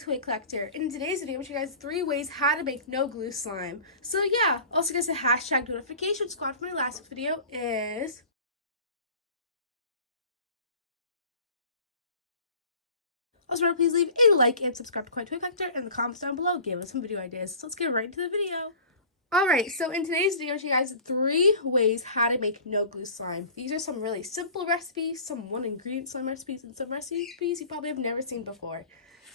Kawaii Toy Collector, and in today's video I'm going to show you guys 3 ways how to make no glue slime. So yeah, also guys, the hashtag notification squad for my last video is... Also remember, please leave a like and subscribe to Kawaii Toy Collector in the comments down below. Give us some video ideas. So let's get right into the video. Alright, so in today's video I'm going to show you guys 3 ways how to make no glue slime. These are some really simple recipes, some 1-ingredient slime recipes, and some recipes you probably have never seen before.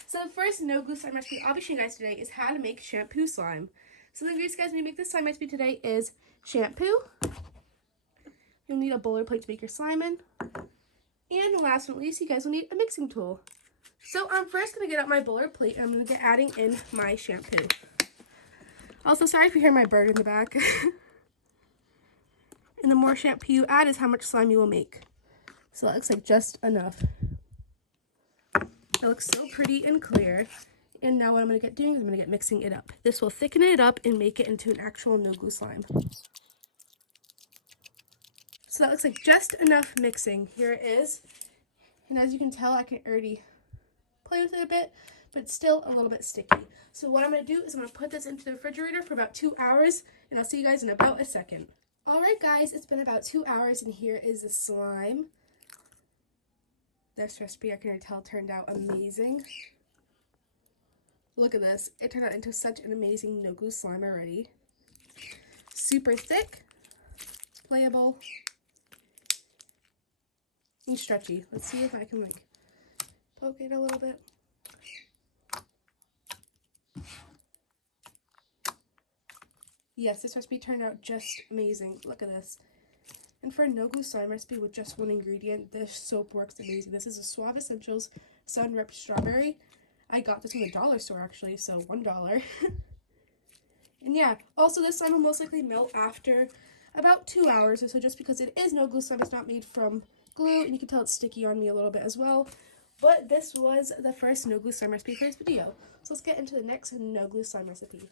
So the first no glue slime recipe I'll be showing you guys today is how to make shampoo slime. So the ingredients guys need to make this slime recipe today is shampoo. You'll need a bowler plate to make your slime in. And last but not least, you guys will need a mixing tool. So I'm first going to get out my bowler plate and I'm going to get adding in my shampoo. Also, sorry if you hear my bird in the back. And the more shampoo you add is how much slime you will make. So that looks like just enough. It looks so pretty and clear. And now what I'm going to get doing is I'm going to get mixing it up. This will thicken it up and make it into an actual no glue slime. So that looks like just enough mixing. Here it is. And as you can tell, I can already play with it a bit, but it's still a little bit sticky. So what I'm going to do is I'm going to put this into the refrigerator for about 2 hours, and I'll see you guys in about a second. Alright guys, it's been about 2 hours, and here is the slime. This recipe, I can already tell, turned out amazing. Look at this. It turned out into such an amazing no glue slime already. Super thick, playable, and stretchy. Let's see if I can poke it a little bit. Yes, this recipe turned out just amazing. Look at this. And for a no glue slime recipe with just 1 ingredient, this soap works amazing. This is a Suave Essentials Sun Ripped Strawberry. I got this from the dollar store actually, so $1. And yeah, also this slime will most likely melt after about 2 hours or so, just because it is no glue slime. It's not made from glue, and you can tell it's sticky on me a little bit as well. But this was the first no glue slime recipe for this video. So let's get into the next no glue slime recipe.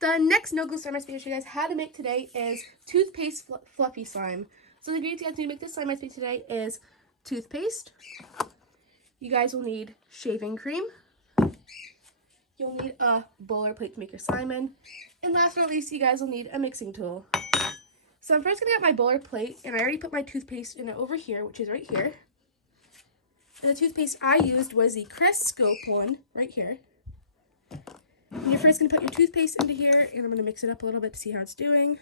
The next no glue slime recipe I'll show you guys how to make today is toothpaste fluffy slime. So the ingredients you guys need to make this slime recipe today is toothpaste. You guys will need shaving cream. You'll need a bowler plate to make your slime in. And last but not least, you guys will need a mixing tool. So I'm first going to get my bowler plate, and I already put my toothpaste in it over here, which is right here. And the toothpaste I used was the Crest Scope one, right here. And you're first going to put your toothpaste into here, and I'm going to mix it up a little bit to see how it's doing.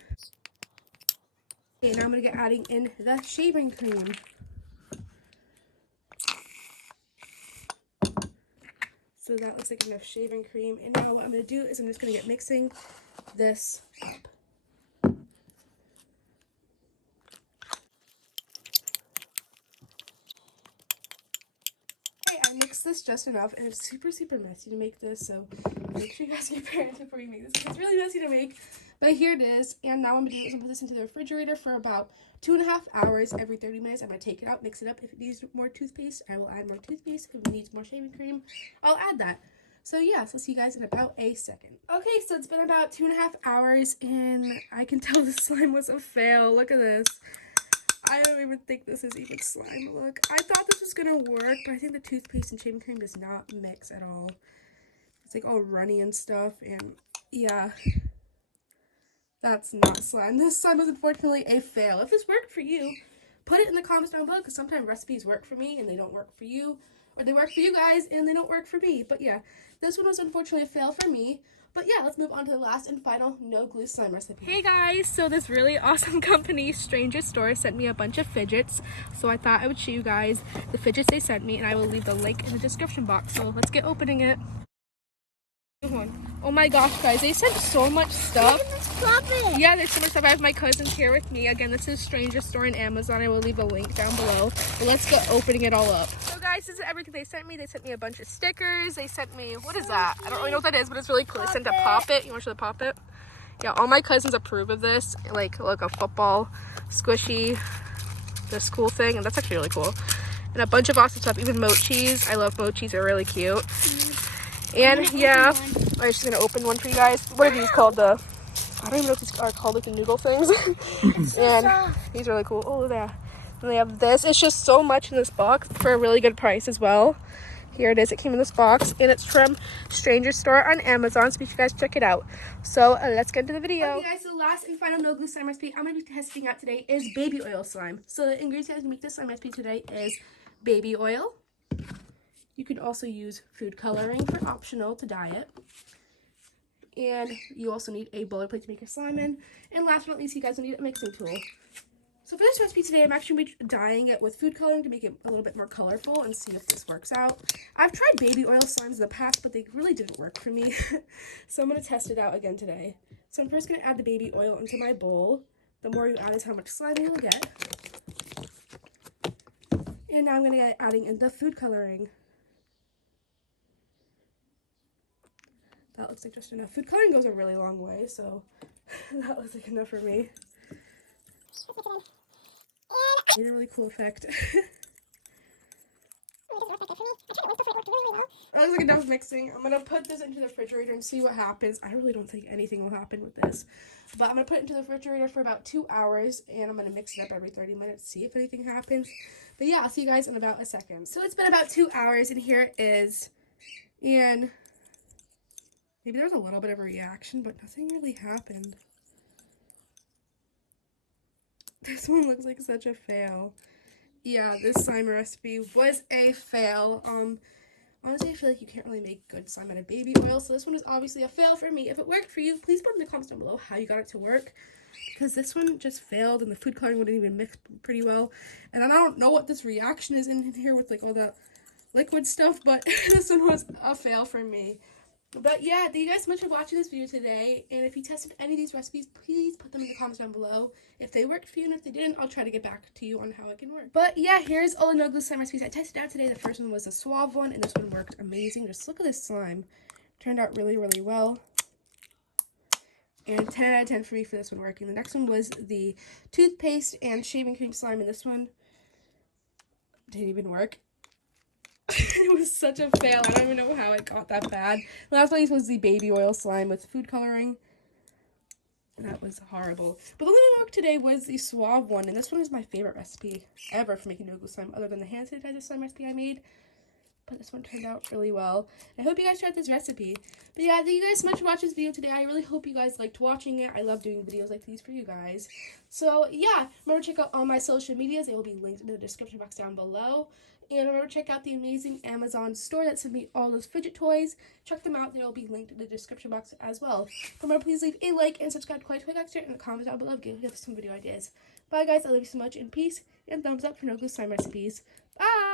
Okay, now I'm going to get adding in the shaving cream. So that looks like enough shaving cream. And now what I'm going to do is I'm just going to get mixing this up. I mixed this just enough, and it's super messy to make this, so make sure you ask your parents before you make this, because it's really messy to make. But here it is, and now what I'm going to do is I'm going to put this into the refrigerator for about 2.5 hours. Every 30 minutes I'm going to take it out, mix it up. If it needs more toothpaste, I will add more toothpaste. If it needs more shaving cream, I'll add that. So yeah, so I'll see you guys in about a second. Okay, so it's been about 2.5 hours, and I can tell the slime was a fail. Look at this. I don't even think this is even slime. Look, I thought this was gonna work, but I think the toothpaste and shaving cream does not mix at all. It's like all runny and stuff, and yeah, that's not slime. This slime was unfortunately a fail. If this worked for you, put it in the comments down below, because sometimes recipes work for me and they don't work for you, or they work for you guys and they don't work for me. But yeah, this one was unfortunately a fail for me. But yeah, let's move on to the last and final no glue slime recipe. Hey guys, so this really awesome company, Stranger Store, sent me a bunch of fidgets. So I thought I would show you guys the fidgets they sent me, and I will leave the link in the description box. So let's get opening it. Oh my gosh, guys, they sent so much stuff. Yeah, there's so much stuff. I have my cousins here with me. Again, this is Stranger Store on Amazon. I will leave a link down below. But let's get opening it all up. So guys, this is everything they sent me. They sent me a bunch of stickers. They sent me, what is that? I don't really know what that is, but it's really cool. They sent a Pop-It. You want to show the Pop-It? Yeah, all my cousins approve of this. Like a football squishy, this cool thing. And that's actually really cool. And a bunch of awesome stuff. Even mochis. I love mochis. They're really cute. And yeah, I'm just gonna open one for you guys. What are these called? I don't even know if these are called like the noodle things. And these are really cool. Oh, yeah. And they have this. It's just so much in this box for a really good price as well. Here it is. It came in this box, and it's from Stranger Store on Amazon, so make sure you guys check it out. So let's get into the video. Okay guys, the last and final no glue slime recipe I'm going to be testing out today is baby oil slime. So the ingredients to make this slime recipe today is baby oil. You can also use food coloring for optional to dye it. And you also need a bowler plate to make your slime in. And last but not least, you guys will need a mixing tool. So for this recipe today, I'm actually going to be dyeing it with food coloring to make it a little bit more colorful and see if this works out. I've tried baby oil slimes in the past, but they really didn't work for me. So I'm going to test it out again today. So I'm first going to add the baby oil into my bowl. The more you add is how much slime you will get. And now I'm going to get adding in the food coloring. That looks like just enough. Food coloring goes a really long way, so that looks like enough for me. Made a really cool effect. That looks like enough mixing. I'm going to put this into the refrigerator and see what happens. I really don't think anything will happen with this. But I'm going to put it into the refrigerator for about 2 hours, and I'm going to mix it up every 30 minutes, see if anything happens. But yeah, I'll see you guys in about a second. So it's been about 2 hours, and here it is. And maybe there was a little bit of a reaction, but nothing really happened. This one looks like such a fail. Yeah, this slime recipe was a fail. Honestly, I feel like you can't really make good slime out of baby oil, so this one is obviously a fail for me. If it worked for you, please put in the comments down below how you got it to work, because this one just failed and the food coloring wouldn't even mix pretty well. And I don't know what this reaction is in here with like all the liquid stuff, but this one was a fail for me. But yeah, thank you guys so much for watching this video today, and if you tested any of these recipes, please put them in the comments down below. If they worked for you, and if they didn't, I'll try to get back to you on how it can work. But yeah, here's all the no glue slime recipes I tested out today. The first one was the suave one, and this one worked amazing. Just look at this slime. Turned out really, really well. And 10 out of 10 for me for this one working. The next one was the toothpaste and shaving cream slime, and this one didn't even work. It was such a fail. I don't even know how it got that bad. The last one was the baby oil slime with food coloring. And that was horrible. But the only one that worked today was the suave one. And this one is my favorite recipe ever for making no glue slime, other than the hand sanitizer slime recipe I made. But this one turned out really well. I hope you guys tried this recipe. But yeah, thank you guys so much for watching this video today. I really hope you guys liked watching it. I love doing videos like these for you guys. So yeah, remember to check out all my social medias. They will be linked in the description box down below. And remember to check out the amazing Amazon store that sent me all those fidget toys. Check them out. They will be linked in the description box as well. Remember, please leave a like and subscribe to Kawaii Toy Collector in the comments down below. Give us some video ideas. Bye guys. I love you so much, and peace, and thumbs up for no glue slime recipes. Bye!